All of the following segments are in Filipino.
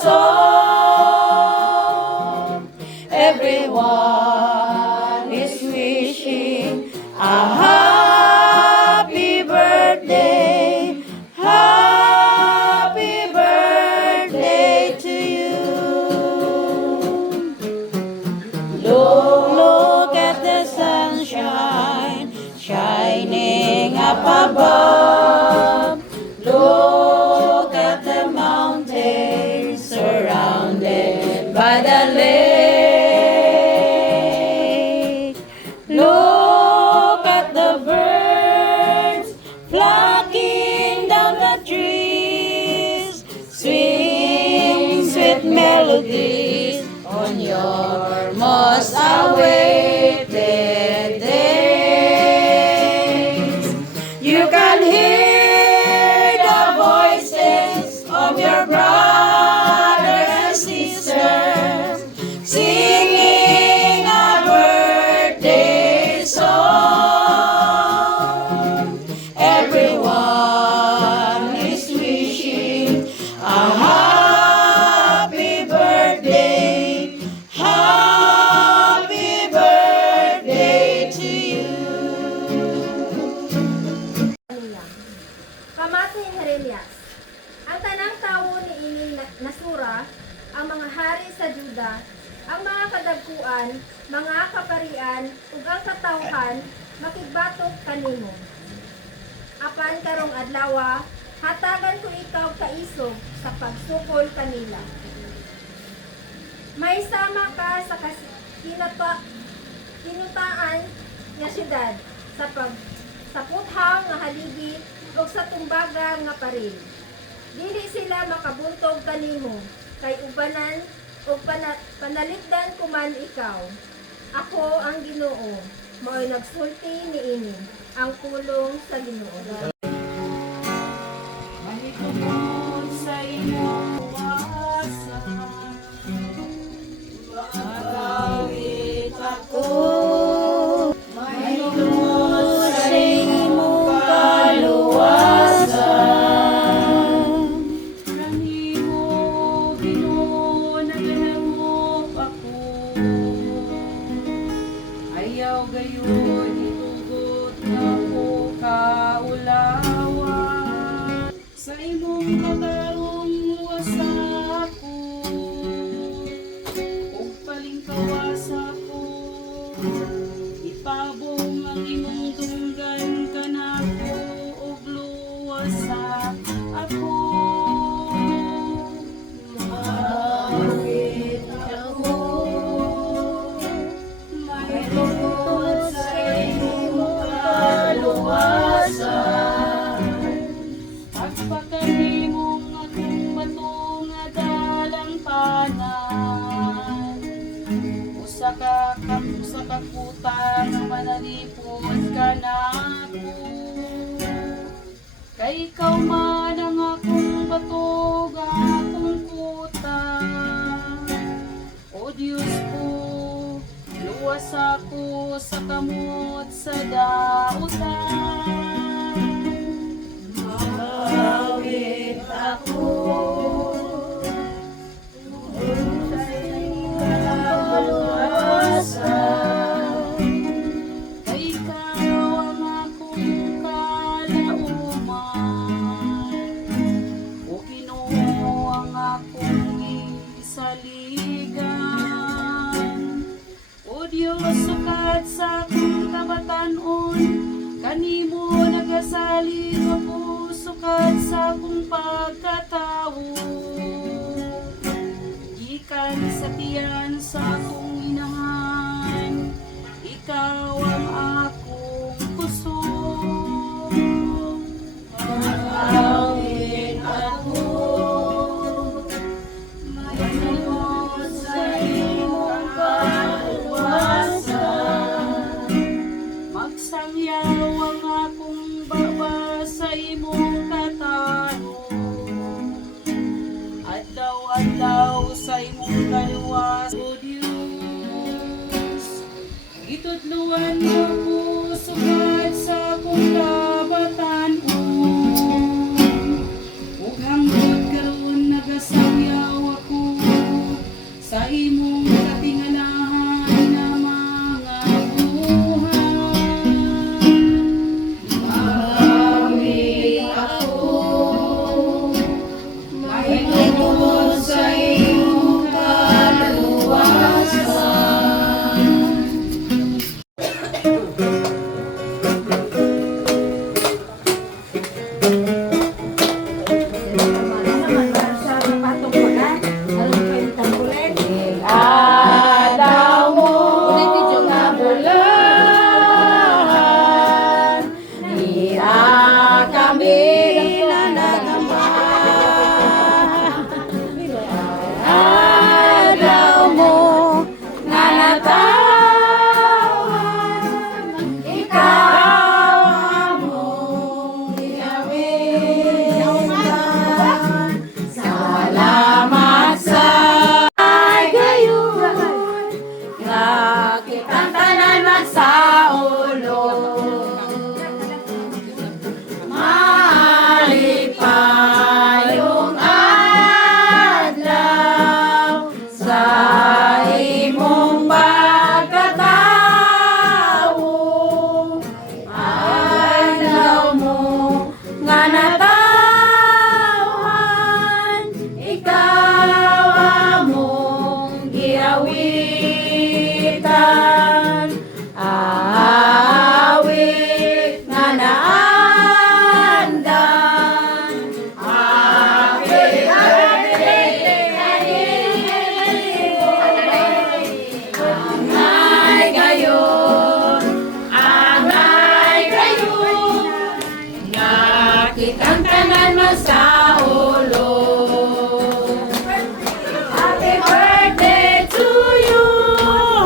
song. Everyone is wishing a happy birthday, happy birthday to you. Look at the sunshine shining up above. Look at the mountains surrounded by the lake. Look at the birds flocking down the trees, sing sweet melodies on your most awaited days. You can hear the voices of your brothers and sisters singing a birthday song. Everyone is wishing a happy birthday, happy birthday to you. Pamati ni Jeremias. Ang tanang tawo ni ining nasura, ang mga hari sa Juda, ang mga kadagkuan, mga kaparian, ug ang katawhan, makigbatok kanimo. Apan karong adlaw, hatagan ko ikaw kaisog sa pagsukol kanila. May sama ka sa kinutaan nga syudad sa puthaw nga haligi o sa tumbaga nga paril. Dili sila makabuntog kanimo, kay ubanan o panaligdan ko man ikaw. Ako ang Ginoo, mao'y nagsulti niini, ang pulong sa Ginoo. Mahitungod sa iyong wawasan, magawit ako. Mahitungod sa iyong kaluwasan, kanimo Ginoo naghangop ako. Ayaw gayon itugot nga ko kaulawan, sa imong katarong luwasa ako, ug palingkawas ako. Ipabong ang imong tunggan kanako, ug luwasa ako. Mawit ako, may tungkol sa imong kaluwasan. Pagpakanimong akong bato nga dalampanan, usa ka kuta nga manalipod ka nako. Kay ikaw man ang akong bato nga akong kuta. O Diyos ko, luwas ako sa kamot sa dautan. Mawit ako, sa iyong kaluwasan. Kay ikaw ang akong kalauman, o Ginoo ang akong isaligan. O Diyos, sukat sa akong kabatanon, kanimo nagasalig ako, sukat sa akong pagkatawo. Gikan sa tiyan sa akong inahan, ikaw ang akong kusog. Magawin ako, mahinod sa iyong kaluwasan. Magsangyaw ang akong baba sa imong katarong, adlaw-adlaw sa imong kaluwas. O Diyos, gitudluan mo ko sugad sa akong kabatanon, ug hangtod karon nagasangyaw ako sa imong katingalahan na mga buhay. Mahawi ako, may tungkol sa iyong kaluwasan. Adaw mo na bulahan, nira kami na nagamahan. Adaw mo na natawan, ikaw among gawin. Salamat sa kitang tanan magsaulo, malipayong adlaw sa imong pagkatawo. Adlaw mo nga natawan, ikaw among giawitan. Awit nga naandan, happy birthday angay gayon, angay gayon, nga kitang tanan masaulo. Happy birthday to you,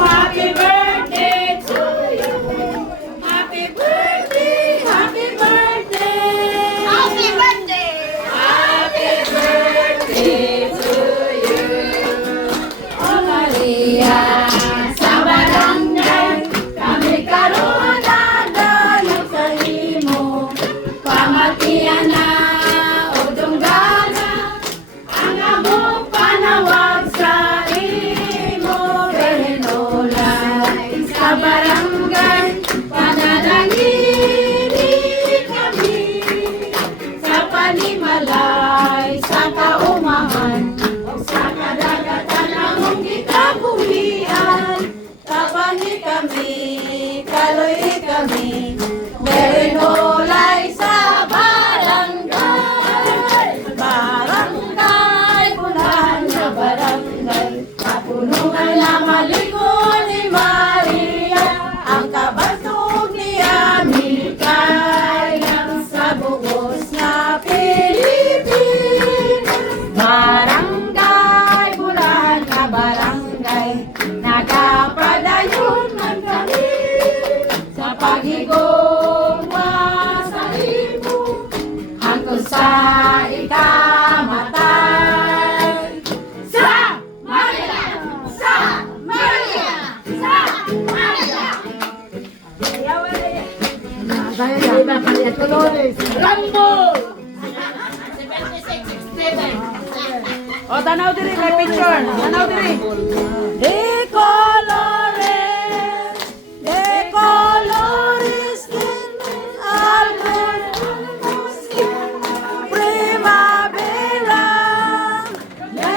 happy birthday to you, happy birthday, happy birthday, happy birthday, happy birthday to you. O Maria, sa barangay, kami karon nagdalog sa imo, pamatian na o dunggana, ang among panawag sa imo. Berhenolay sa barangay, pananangini kami, sa panimalay, sa kaumahan, o sa kadagatan among gikabuhian. Tabangi kami, kaloy kami, Berhenolay sa barangay. Barangay, punahan na barangay, kapunungan na malikon ni Maria, ang kabantog ni Amikay, sa bugos na Pilipinas. Barangay, punahan na barangay, nagapadayon man kami, sa paghigugma sa imo, hangtod sa ikamatay. Sa Maria! Sa Maria! Sa Maria! Rambo! O, tanaw diri, may picture. Tanaw diri. De colores, primavera, de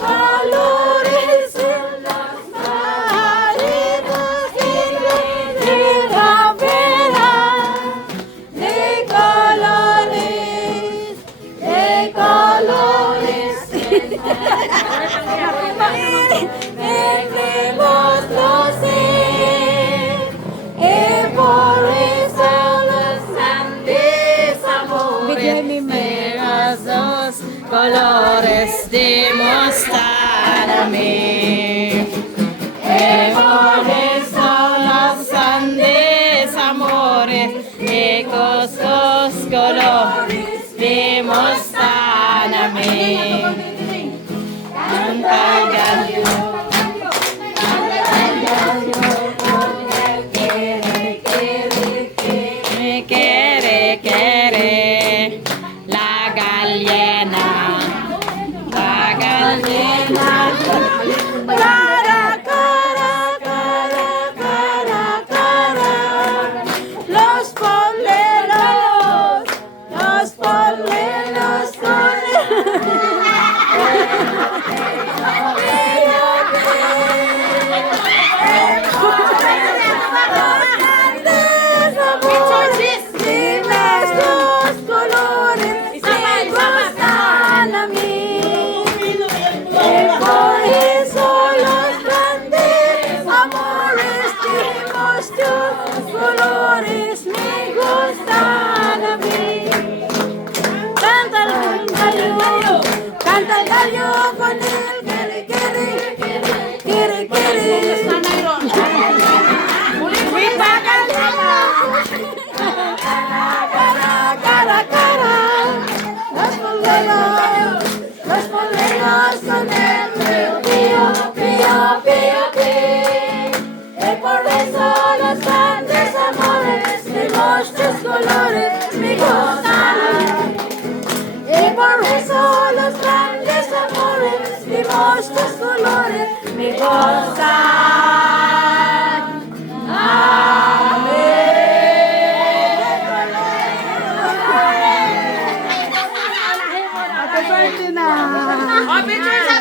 colores, en las marinas y de primavera, de colores, Venimos lucir, y por eso los grandes amores de los dos colores demostrar a mí. Y por eso los grandes amores de los dos colores demostrar a mí. Canta gallo, me quiere, la gallina. nenas. Cara, cara, cara, cara, cara. Los poleros con colores me gustan a mí. Canta el gallo con el kiri kiri, kiri kiri. Cara, cara, cara. Los poleros con el pío, pío, pío, pío, pío. Y por eso los grandes amores de muchos colores me gustan. Y por eso los grandes amores de muchos colores me gustan. Happy birthday na! Oh,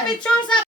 picture sa